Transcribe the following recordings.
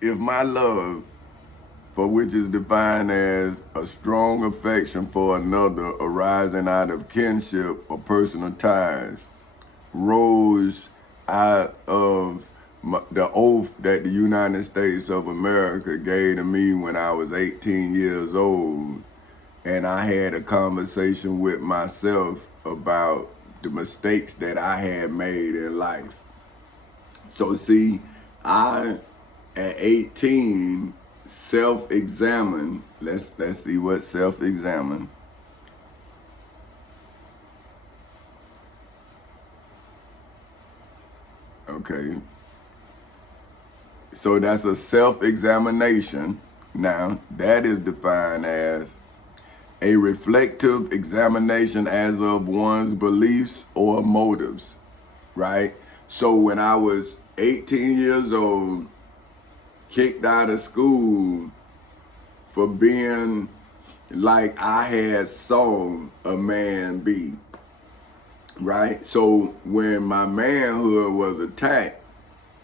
if my love, for which is defined as a strong affection for another arising out of kinship or personal ties, rose out of the oath that the United States of America gave to me when I was 18 years old, and I had a conversation with myself about the mistakes that I had made in life. So see, I at 18 self-examined. Let's see what self-examined. Okay. So that's a self-examination. Now, that is defined as a reflective examination as of one's beliefs or motives, right? So when I was 18 years old, kicked out of school for being like I had saw a man be, right? So when my manhood was attacked,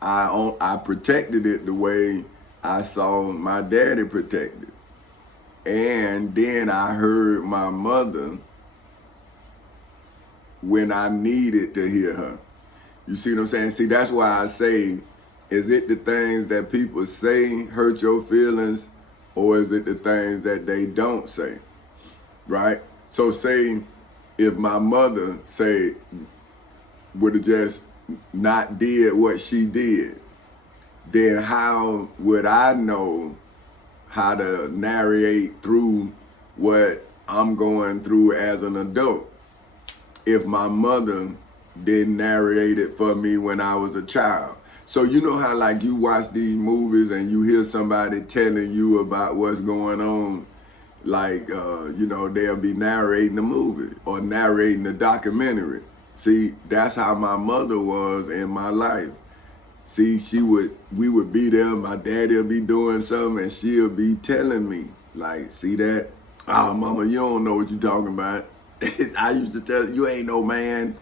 I protected it the way I saw my daddy protected. And then I heard my mother when I needed to hear her. You see what I'm saying? See, that's why I say, is it the things that people say hurt your feelings, or is it the things that they don't say, right? So say if my mother would have just not did what she did, then how would I know how to narrate through what I'm going through as an adult if my mother didn't narrate it for me when I was a child? So you know how like you watch these movies and you hear somebody telling you about what's going on, like they'll be narrating the movie or narrating the documentary. See, that's how my mother was in my life. See, we would be there, my daddy'll be doing something and she'll be telling me, like, see that? Oh, mama, you don't know what you talking about. I used to tell you ain't no man,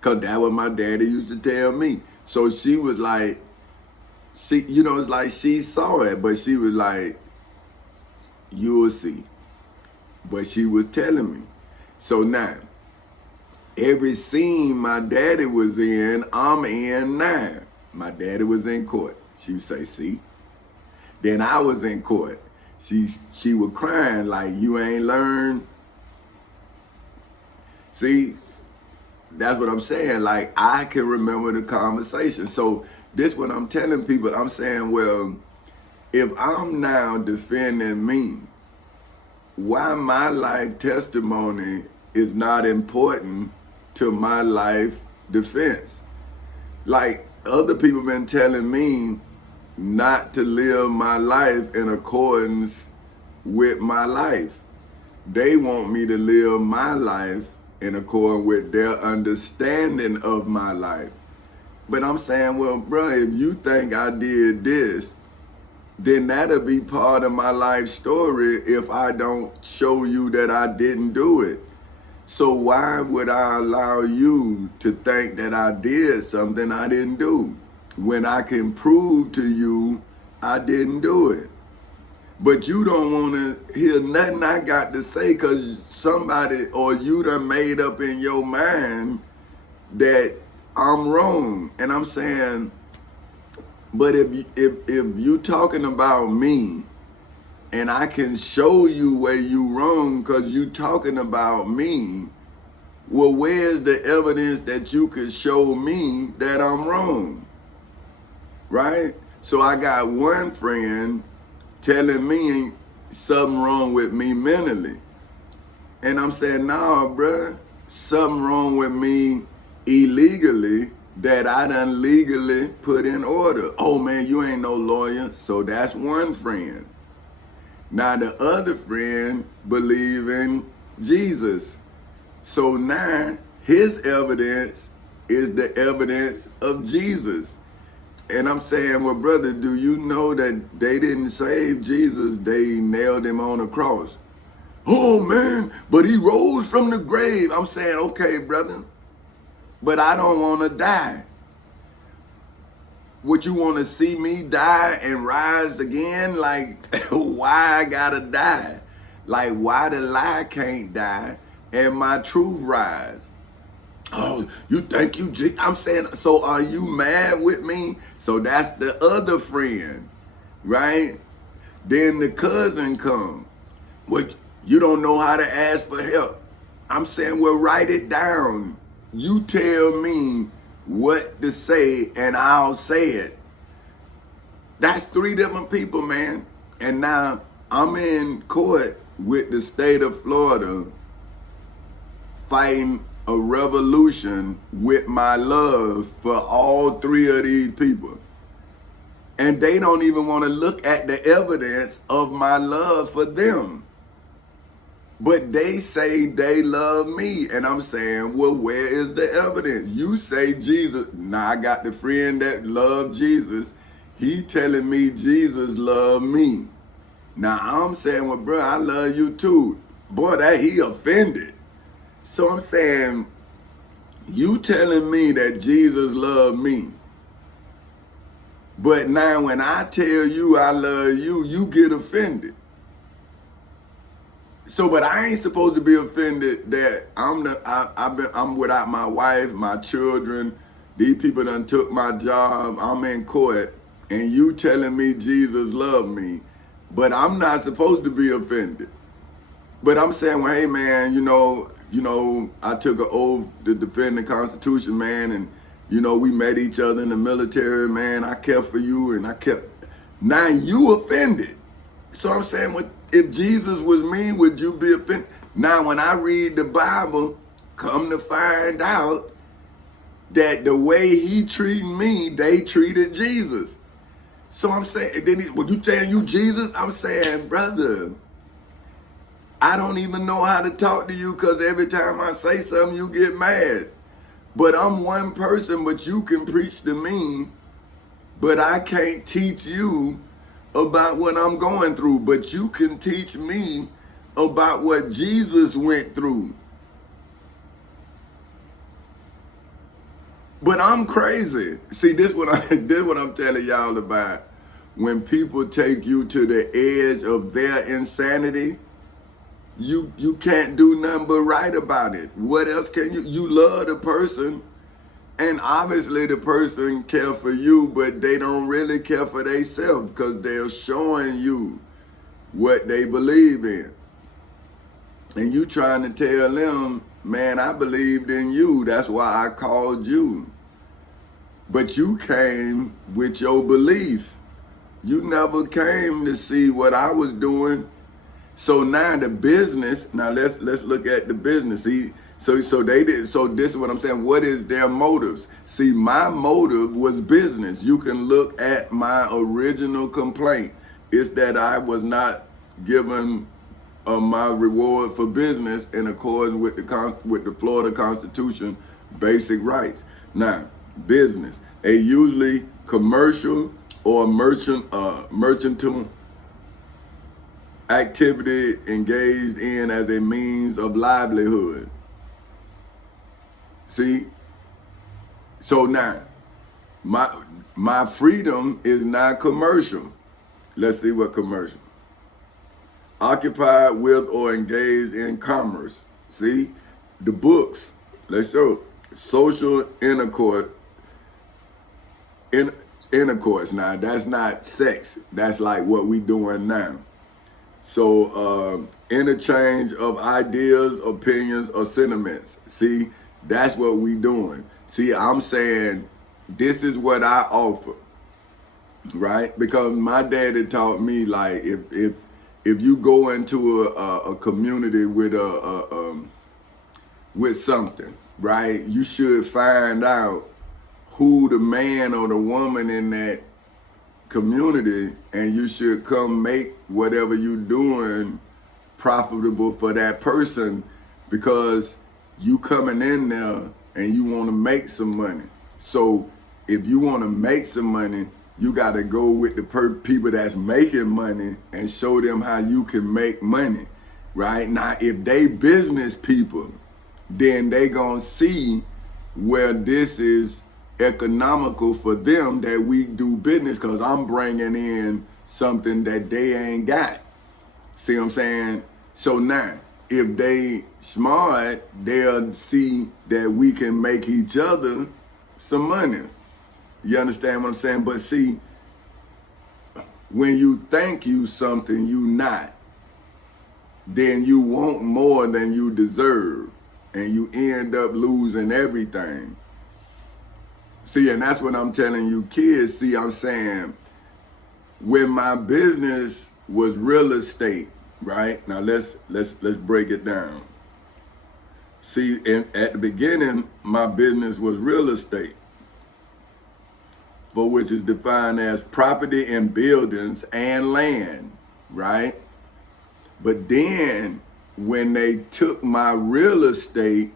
cause that what my daddy used to tell me. So she was like, it's like she saw it, but she was like, you'll see. But she was telling me. So now, every scene my daddy was in, I'm in now. My daddy was in court. She would say, see? Then I was in court. She was crying like, you ain't learned. See, that's what I'm saying. Like, I can remember the conversation. So this what I'm telling people. I'm saying, well, if I'm now defending me, why my life testimony is not important to my life defense? Like, other people been telling me not to live my life in accordance with my life. They want me to live my life in accordance with their understanding of my life. But I'm saying, well, bro, if you think I did this, then that'll be part of my life story if I don't show you that I didn't do it. So why would I allow you to think that I did something I didn't do when I can prove to you I didn't do it? But you don't want to hear nothing I got to say because somebody or you done made up in your mind that I'm wrong. And I'm saying, but if you talking about me and I can show you where you wrong because you talking about me, well, where's the evidence that you could show me that I'm wrong? Right? So I got one friend telling me something wrong with me mentally. And I'm saying, nah, bruh, something wrong with me illegally that I done legally put in order. Oh man, you ain't no lawyer. So that's one friend. Now the other friend believe in Jesus. So now his evidence is the evidence of Jesus. And I'm saying, well, brother, do you know that they didn't save Jesus? They nailed him on a cross. Oh man, but he rose from the grave. I'm saying, okay, brother, but I don't want to die. What, you want to see me die and rise again? Like, why I gotta die? Like, why the lie can't die and my truth rise? Oh, you think you I'm saying, so are you mad with me? So that's the other friend, right? Then the cousin come. What, you don't know how to ask for help. I'm saying, well, write it down. You tell me what to say and I'll say it. That's 3 different people, man. And now I'm in court with the state of Florida fighting a revolution with my love for all 3 of these people. And they don't even want to look at the evidence of my love for them. But they say they love me. And I'm saying, well, where is the evidence? You say Jesus. Now I got the friend that loved Jesus. He telling me Jesus loved me. Now I'm saying, well, bro, I love you too. Boy, that he offended. So I'm saying, you telling me that Jesus loved me. But now when I tell you I love you, you get offended. So, but I ain't supposed to be offended that I'm without my wife, my children. These people done took my job. I'm in court, and you telling me Jesus loved me, but I'm not supposed to be offended. But I'm saying, well, hey man, you know, I took an oath to defend the Constitution, man, and we met each other in the military, man. I kept for you, and I kept. Now you offended. So I'm saying, well, if Jesus was me, would you be offended? Now, when I read the Bible, come to find out that the way he treated me, they treated Jesus. So I'm saying, well, you saying you Jesus? I'm saying, brother, I don't even know how to talk to you because every time I say something, you get mad. But I'm one person, but you can preach to me, but I can't teach you about what I'm going through, but you can teach me about what Jesus went through. But I'm crazy. See, this what I'm telling y'all about. When people take you to the edge of their insanity, you can't do nothing but write about it. What else can you? You love the person, and obviously the person care for you, but they don't really care for themselves because they're showing you what they believe in. And you trying to tell them, man, I believed in you. That's why I called you. But you came with your belief. You never came to see what I was doing. So now the business, now let's look at the business. See, so they did, so this is what I'm saying. What is their motives? See, my motive was business. You can look at my original complaint. It's that I was not given my reward for business in accordance with the Florida Constitution basic rights. Now, business, a usually commercial or mercantile activity engaged in as a means of livelihood. See? So now, my freedom is not commercial. Let's see what commercial. Occupied with or engaged in commerce. See? The books. Let's show. Social intercourse. Intercourse. Now, that's not sex. That's like what we doing now. So, interchange of ideas, opinions, or sentiments. See, that's what we doing. See, I'm saying this is what I offer, right? Because my daddy taught me, like, if you go into a community with with something, right? You should find out who the man or the woman in that community, and you should come make whatever you doing profitable for that person, because you coming in there and you want to make some money. So if you want to make some money, you got to go with the people that's making money and show them how you can make money, right? Now, if they business people, then they gonna see where this is economical for them that we do business because I'm bringing in something that they ain't got. See what I'm saying? So now, if they smart, they'll see that we can make each other some money. You understand what I'm saying? But see, when you think you something you not, then you want more than you deserve, and you end up losing everything. See, and that's what I'm telling you kids. See, I'm saying, when my business was real estate, right? Now let's break it down. See, at the beginning, my business was real estate, for which is defined as property and buildings and land, right? But then when they took my real estate,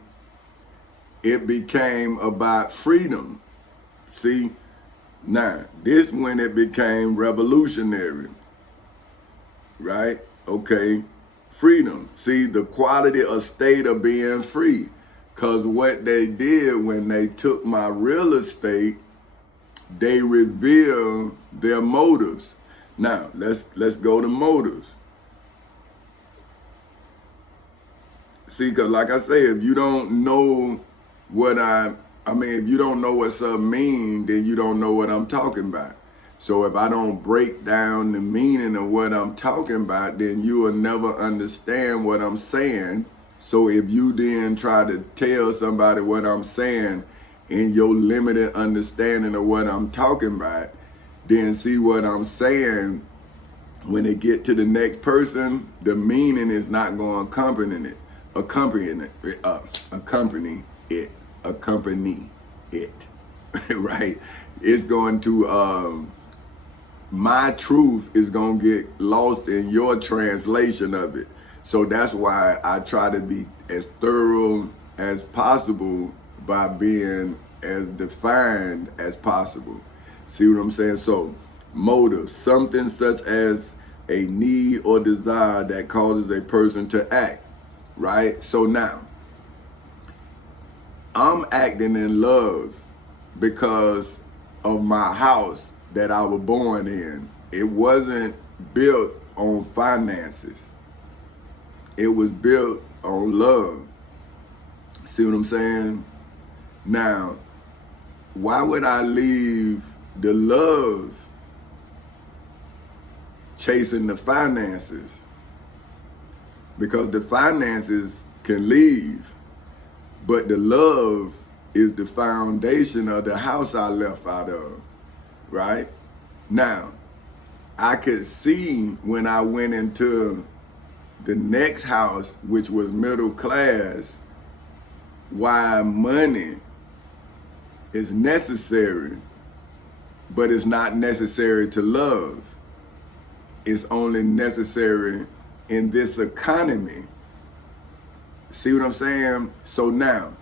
it became about freedom. See, now this when it became revolutionary, right? Okay, freedom. See, the quality of state of being free. Because what they did when they took my real estate, they revealed their motives. Now, let's go to motives. See, because like I say, if you don't know what if you don't know what something means, then you don't know what I'm talking about. So if I don't break down the meaning of what I'm talking about, then you will never understand what I'm saying. So if you then try to tell somebody what I'm saying in your limited understanding of what I'm talking about, then see what I'm saying, when it get to the next person, the meaning is not going to accompany it, right? It's going to, my truth is going to get lost in your translation of it. So that's why I try to be as thorough as possible by being as defined as possible. See what I'm saying? So motive, something such as a need or desire that causes a person to act, right? So now, I'm acting in love because of my house that I was born in. It wasn't built on finances. It was built on love. See what I'm saying? Now, why would I leave the love chasing the finances? Because the finances can leave, but the love is the foundation of the house I left out of, right? Now, I could see when I went into the next house, which was middle class, why money is necessary, but it's not necessary to love. It's only necessary in this economy. See what I'm saying? So now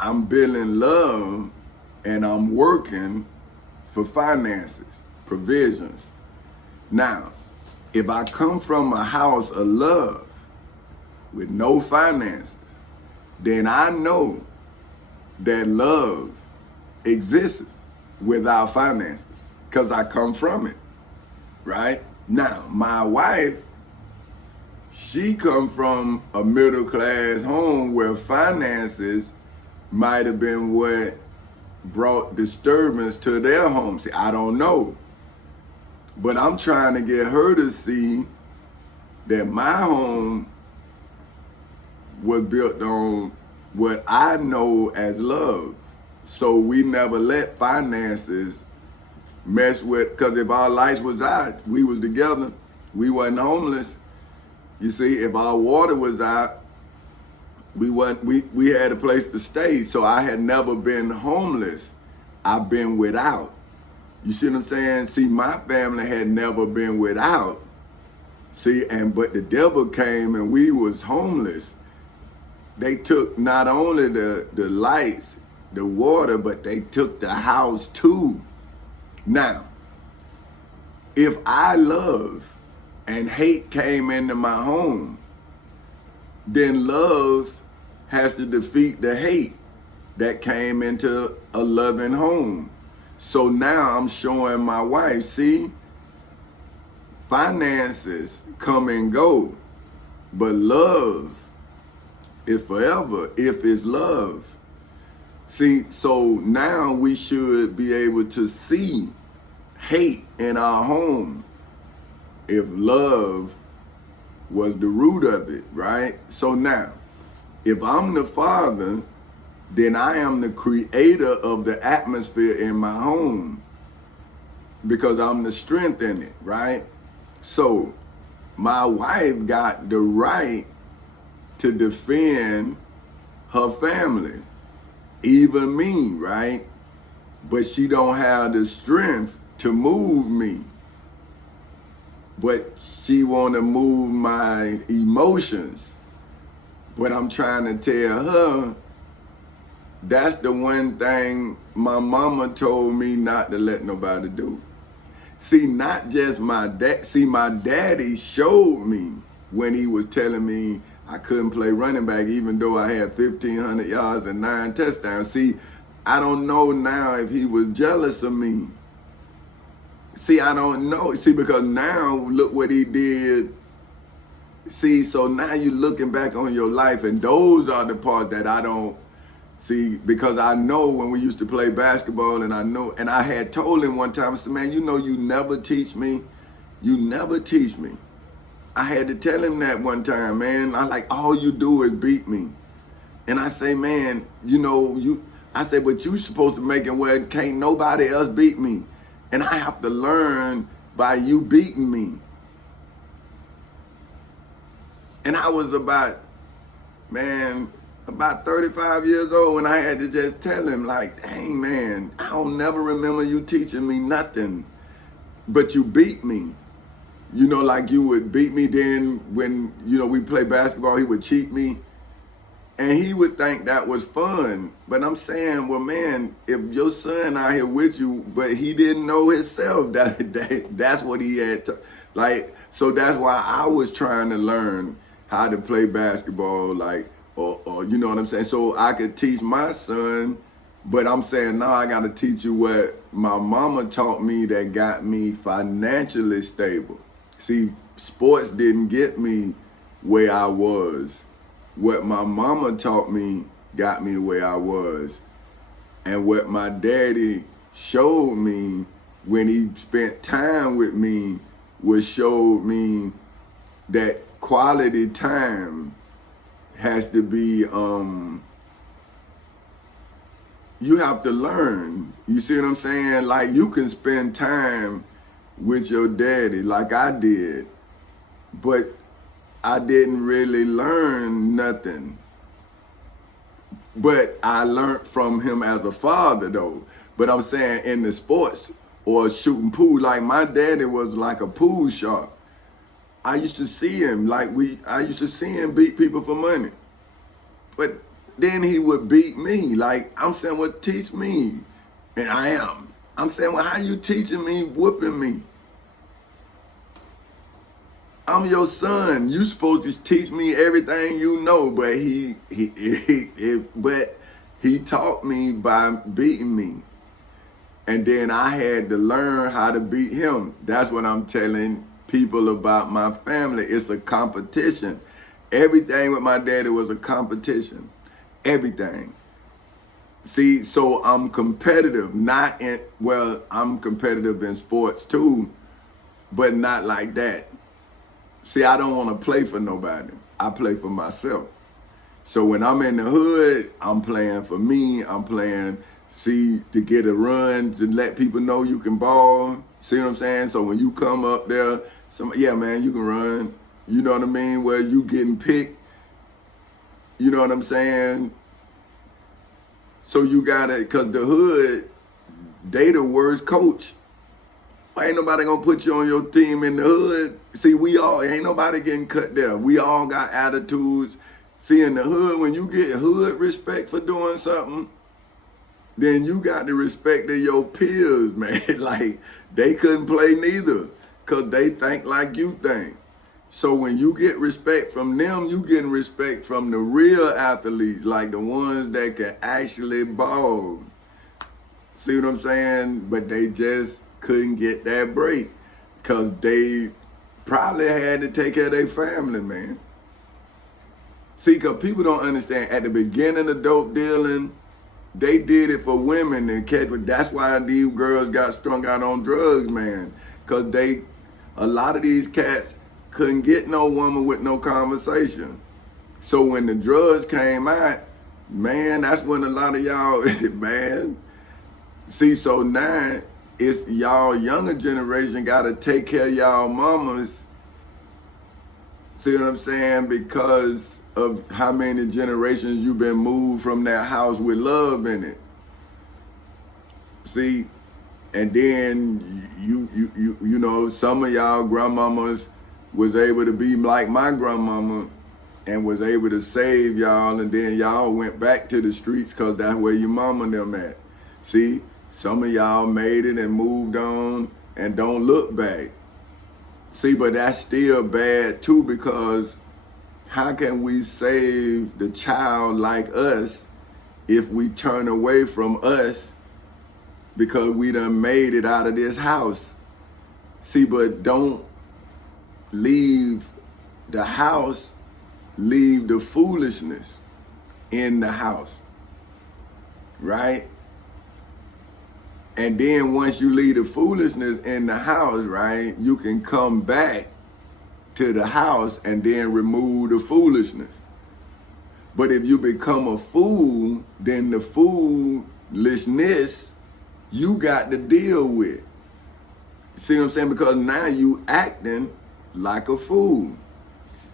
I'm building love and I'm working for finances, provisions. Now, if I come from a house of love with no finances, then I know that love exists without finances because I come from it, right? Now, my wife, she come from a middle class home where finances might have been what brought disturbance to their home. See, I don't know. But I'm trying to get her to see that my home was built on what I know as love. So we never let finances mess with, because if our lights was out, we was together, we wasn't homeless. You see, if our water was out, we had a place to stay. So I had never been homeless. I've been without. You see what I'm saying? See, my family had never been without. See, but the devil came and we was homeless. They took not only the lights, the water, but they took the house too. Now, if I love and hate came into my home, then love has to defeat the hate. that came into a loving home. So now I'm showing my wife, see, finances come and go, but love is forever if it's love. See, so now we should be able to see hate in our home if love was the root of it, right? So now, if I'm the father, then I am the creator of the atmosphere in my home because I'm the strength in it, right? So my wife got the right to defend her family, even me, right? But she don't have the strength to move me. But she want to move my emotions. But I'm trying to tell her, that's the one thing my mama told me not to let nobody do. See, not just my dad. See, my daddy showed me when he was telling me I couldn't play running back even though I had 1,500 yards and 9 touchdowns. See, I don't know now if he was jealous of me. See, I don't know. See, because now look what he did. See, so now you're looking back on your life, and those are the parts that I don't see, because I know when we used to play basketball, and I know, and I had told him one time, I said, man, you know, you never teach me. You never teach me. I had to tell him that one time, man. I like, all you do is beat me. And I say, man, you know, I say, but you supposed to make it where can't nobody else beat me. And I have to learn by you beating me. And I was about 35 years old when I had to just tell him, like, dang, man, I don't never remember you teaching me nothing, but you beat me. You know, like you would beat me. Then when, you know, we play basketball, he would cheat me. And he would think that was fun. But I'm saying, well, man, if your son out here with you, but he didn't know himself, that's what he had to, like, so that's why I was trying to learn how to play basketball, like, or you know what I'm saying? So I could teach my son, but I'm saying, now I got to teach you what my mama taught me that got me financially stable. See, sports didn't get me where I was. What my mama taught me got me where I was. And what my daddy showed me when he spent time with me showed me that quality time has to be, you have to learn. You see what I'm saying? Like, you can spend time with your daddy like I did, but I didn't really learn nothing. But I learned from him as a father, though. But I'm saying in the sports or shooting pool, like my daddy was like a pool shark. I used to see him, I used to see him beat people for money. But then he would beat me. Like, I'm saying, well, teach me. And I am. I'm saying, well, how you teaching me, whooping me? I'm your son. You supposed to teach me everything you know, but he taught me by beating me. And then I had to learn how to beat him. That's what I'm telling people about my family. It's a competition. Everything with my daddy was a competition. Everything. See, so I'm competitive, I'm competitive in sports too, but not like that. See, I don't want to play for nobody. I play for myself. So when I'm in the hood, I'm playing for me. I'm playing, see, to get a run, to let people know you can ball. See what I'm saying? So when you come up there, yeah, man, you can run. You know what I mean? Where you getting picked. You know what I'm saying? So you gotta, cause the hood, they the worst coach. Ain't nobody gonna put you on your team in the hood. See, ain't nobody getting cut there. We all got attitudes. See, in the hood, when you get hood respect for doing something, then you got the respect of your peers, man. Like, they couldn't play neither, cause they think like you think. So when you get respect from them, you getting respect from the real athletes, like the ones that can actually ball. See what I'm saying? But they just couldn't get that break because they probably had to take care of their family, man. See, because people don't understand, at the beginning of dope dealing, they did it for women and catch, but that's why these girls got strung out on drugs, man. Because a lot of these cats couldn't get no woman with no conversation. So when the drugs came out, man, that's when a lot of y'all, man. See, so now it's y'all younger generation got to take care of y'all mamas. See what I'm saying? Because of how many generations you've been moved from that house with love in it. See, and then you know, some of y'all grandmamas was able to be like my grandmama and was able to save y'all, and then y'all went back to the streets because that's where your mama and them at. See, some of y'all made it and moved on and don't look back. See, but that's still bad too, because how can we save the child like us if we turn away from us because we done made it out of this house? See, but don't leave the house, leave the foolishness in the house, right? And then once you leave the foolishness in the house, right, you can come back to the house and then remove the foolishness. But if you become a fool, then the foolishness you got to deal with. See what I'm saying? Because now you acting like a fool.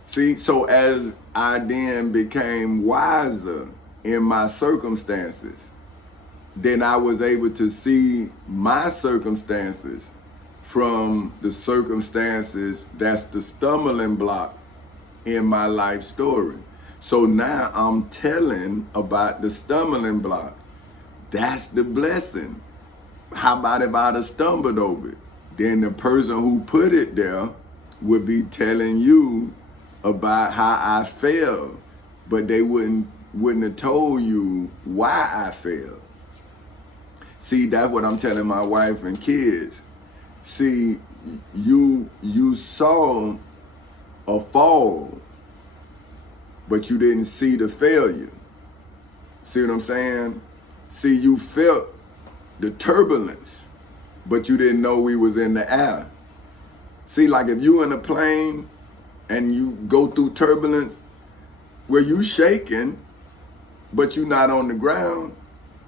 See, so as I then became wiser in my circumstances, then I was able to see my circumstances from the circumstances that's the stumbling block in my life story. So now I'm telling about the stumbling block. That's the blessing. How about if I'd have stumbled over it? Then the person who put it there would be telling you about how I failed, but they wouldn't have told you why I failed. See, that's what I'm telling my wife and kids. See, you saw a fall, but you didn't see the failure. See what I'm saying? See, you felt the turbulence, but you didn't know we was in the air. See, like if you in a plane and you go through turbulence where you shaking, but you not on the ground,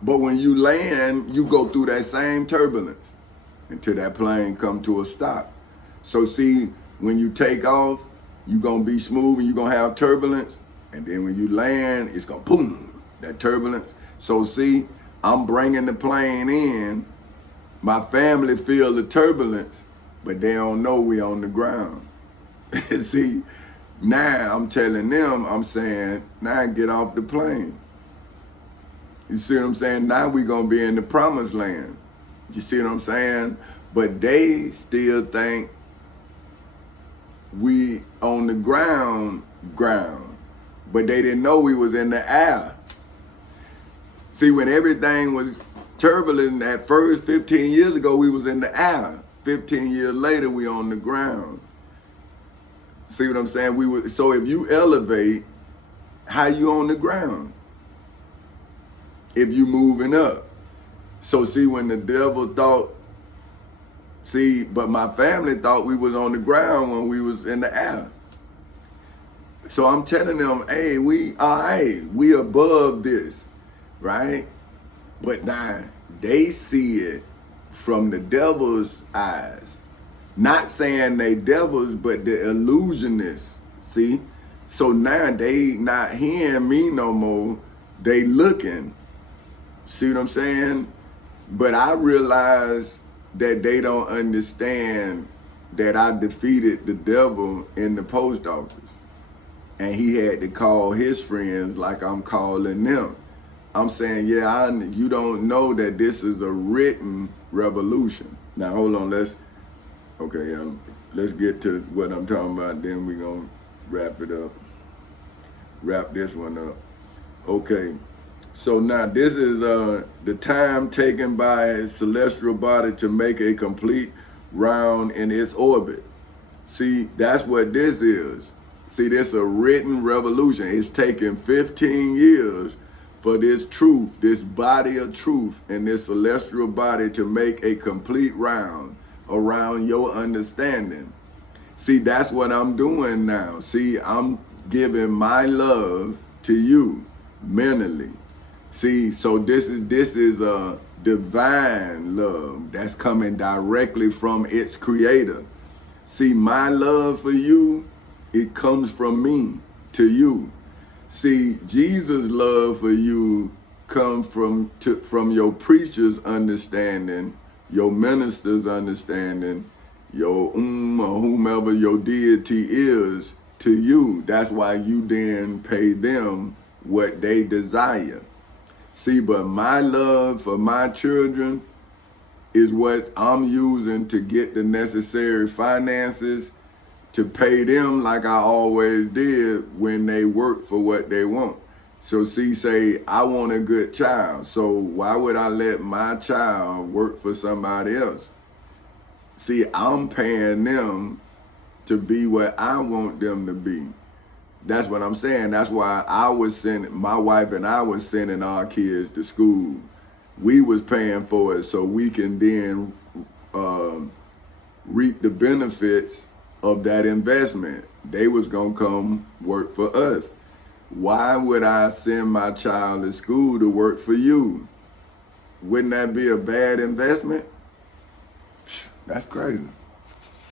but when you land, you go through that same turbulence until that plane come to a stop. So see, when you take off, you gonna be smooth and you gonna have turbulence. And then when you land, it's gonna boom, that turbulence. So see, I'm bringing the plane in. My family feel the turbulence, but they don't know we on the ground. See, now I'm telling them, I'm saying, now get off the plane. You see what I'm saying? Now we gonna be in the promised land. You see what I'm saying? But they still think we on the ground, but they didn't know we was in the air. See, when everything was turbulent at first, 15 years ago, we was in the air. 15 years later, we on the ground. See what I'm saying? So if you elevate, how you on the ground? If you moving up. So see, when the devil thought, but my family thought we was on the ground when we was in the air. So I'm telling them, hey, we above this, right? But now they see it from the devil's eyes. Not saying they devils, but the illusionists, see? So now they not hearing me no more, they looking. See what I'm saying? But I realize that they don't understand that I defeated the devil in the post office. And he had to call his friends like I'm calling them. I'm saying, you don't know that this is a written revolution. Now, hold on, Okay, let's get to what I'm talking about, then we're going to wrap it up. Wrap this one up. Okay, so now this is the time taken by a celestial body to make a complete round in its orbit. See, that's what this is. See, this is a written revolution. It's taken 15 years for this truth, this body of truth and this celestial body to make a complete round around your understanding. See, that's what I'm doing now. See, I'm giving my love to you mentally. See, so this is a divine love that's coming directly from its creator. See, my love for you, it comes from me to you. See, Jesus' love for you comes from your preacher's understanding, your minister's understanding, your or whomever your deity is to you. That's why you then pay them what they desire. See, but my love for my children is what I'm using to get the necessary finances to pay them like I always did when they work for what they want. So see, say, I want a good child. So why would I let my child work for somebody else? See, I'm paying them to be what I want them to be. That's what I'm saying. That's why my wife and I was sending our kids to school. We was paying for it so we can then reap the benefits of that investment. They was gonna come work for us. Why would I send my child to school to work for you? Wouldn't that be a bad investment? That's crazy.